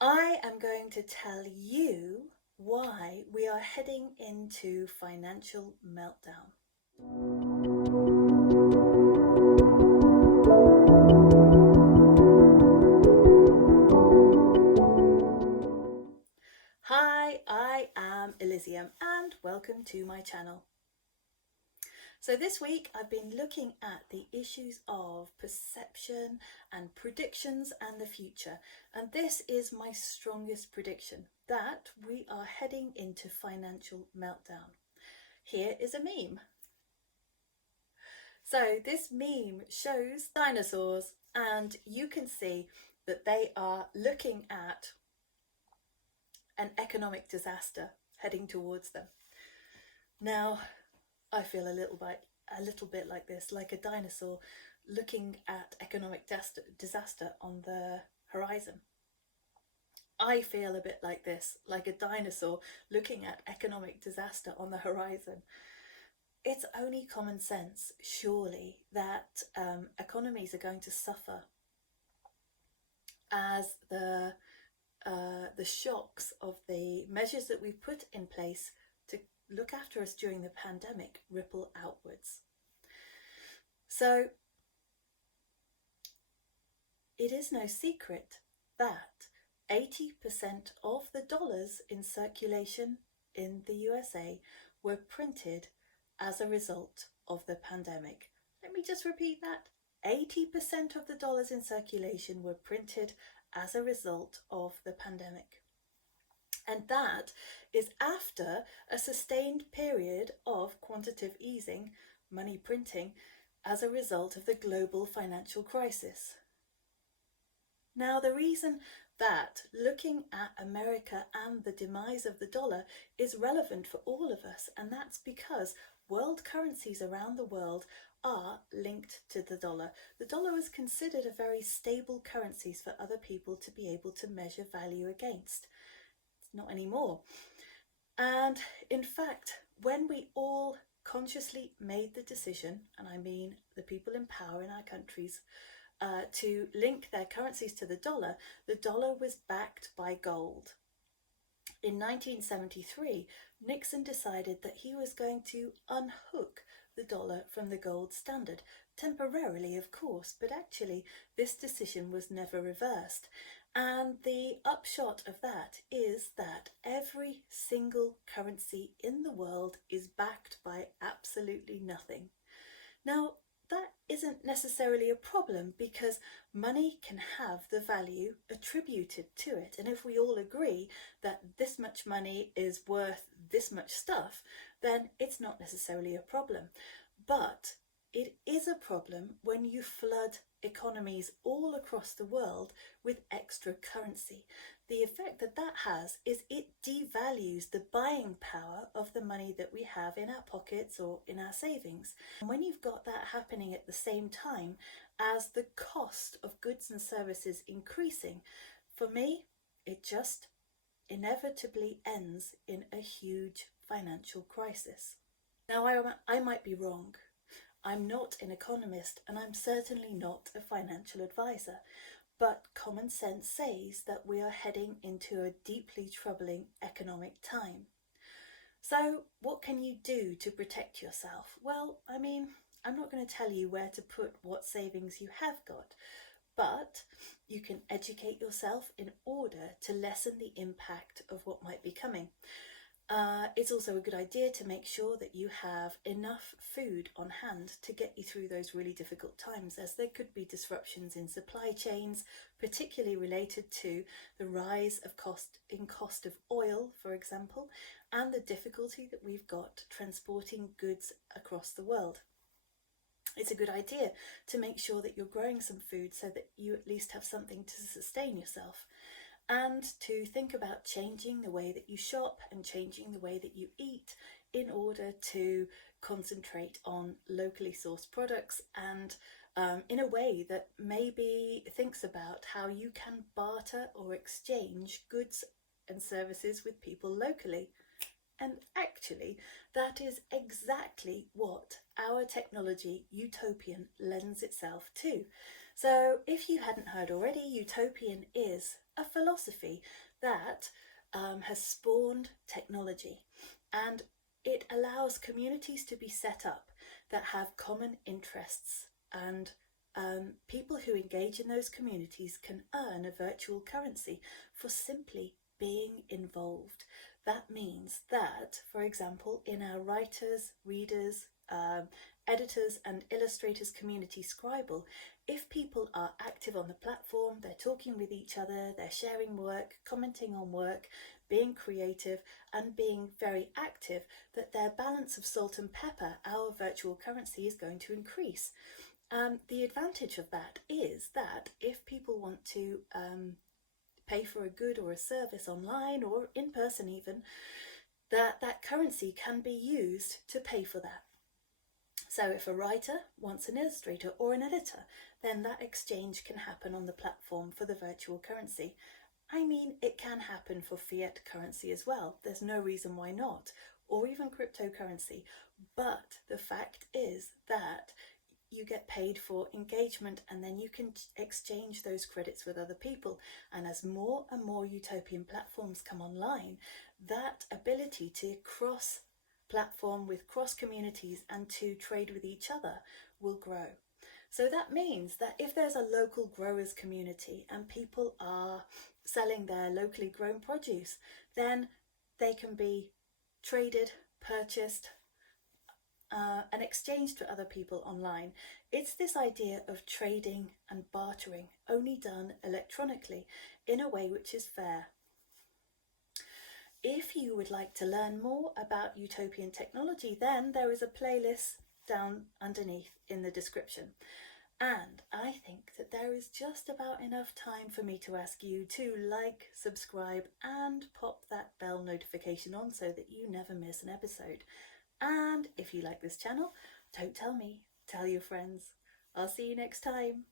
I am going to tell you why we are heading into financial meltdown. Hi, I am Eliziam and welcome to my channel. So this week I've been looking at the issues of perception and predictions and the future, and this is my strongest prediction, that we are heading into financial meltdown. Here is a meme. So this meme shows dinosaurs and you can see that they are looking at an economic disaster heading towards them. Now, I feel a little bit like this, like a dinosaur looking at economic disaster on the horizon. I feel a bit like this, like a dinosaur looking at economic disaster on the horizon. It's only common sense, surely, that economies are going to suffer as the shocks of the measures that we've put in place to look after us during the pandemic ripple outwards. So it is no secret that 80% of the dollars in circulation in the USA were printed as a result of the pandemic. Let me just repeat that. 80% of the dollars in circulation were printed as a result of the pandemic. And that is after a sustained period of quantitative easing, money printing, as a result of the global financial crisis. Now, the reason that looking at America and the demise of the dollar is relevant for all of us, and that's because world currencies around the world are linked to the dollar. The dollar was considered a very stable currency for other people to be able to measure value against. It's not anymore. And in fact, when we all consciously made the decision, and I mean the people in power in our countries, to link their currencies to the dollar was backed by gold. In 1973, Nixon decided that he was going to unhook the dollar from the gold standard, temporarily of course, but actually this decision was never reversed. And the upshot of that is that every single currency in the world is backed by absolutely nothing. Now, that isn't necessarily a problem because money can have the value attributed to it. And if we all agree that this much money is worth this much stuff, then it's not necessarily a problem. But it is a problem when you flood economies all across the world with extra currency. The effect that that has is it devalues the buying power of the money that we have in our pockets or in our savings. And when you've got that happening at the same time as the cost of goods and services increasing, for me, it just inevitably ends in a huge financial crisis. Now, I might be wrong. I'm not an economist and I'm certainly not a financial advisor, but common sense says that we are heading into a deeply troubling economic time. So what can you do to protect yourself? Well, I mean, I'm not going to tell you where to put what savings you have got, but you can educate yourself in order to lessen the impact of what might be coming. It's also a good idea to make sure that you have enough food on hand to get you through those really difficult times, as there could be disruptions in supply chains, particularly related to the rise of cost of oil, for example, and the difficulty that we've got transporting goods across the world. It's a good idea to make sure that you're growing some food so that you at least have something to sustain yourself, and to think about changing the way that you shop and changing the way that you eat in order to concentrate on locally sourced products and in a way that maybe thinks about how you can barter or exchange goods and services with people locally. And actually, that is exactly what our technology, YouTopian, lends itself to. So if you hadn't heard already, YouTopian is a philosophy that has spawned technology, and it allows communities to be set up that have common interests, and people who engage in those communities can earn a virtual currency for simply being involved. That means that, for example, in our writers, readers, editors and illustrators community Scribal, if people are active on the platform, they're talking with each other, they're sharing work, commenting on work, being creative and being very active, that their balance of salt and pepper, our virtual currency, is going to increase. The advantage of that is that if people want to pay for a good or a service online or in person even, that currency can be used to pay for that. So if a writer wants an illustrator or an editor, then that exchange can happen on the platform for the virtual currency. I mean, it can happen for fiat currency as well. There's no reason why not, or even cryptocurrency. But the fact is that you get paid for engagement, and then you can exchange those credits with other people. And as more and more utopian platforms come online, that ability to cross platform with cross communities and to trade with each other will grow. So that means that if there's a local growers community and people are selling their locally grown produce, then they can be traded, purchased, and exchanged to other people online. It's this idea of trading and bartering, only done electronically in a way which is fair. If you would like to learn more about utopian technology, then there is a playlist down underneath in the description. And I think that there is just about enough time for me to ask you to like, subscribe and pop that bell notification on so that you never miss an episode. And if you like this channel, don't tell me, tell your friends. I'll see you next time.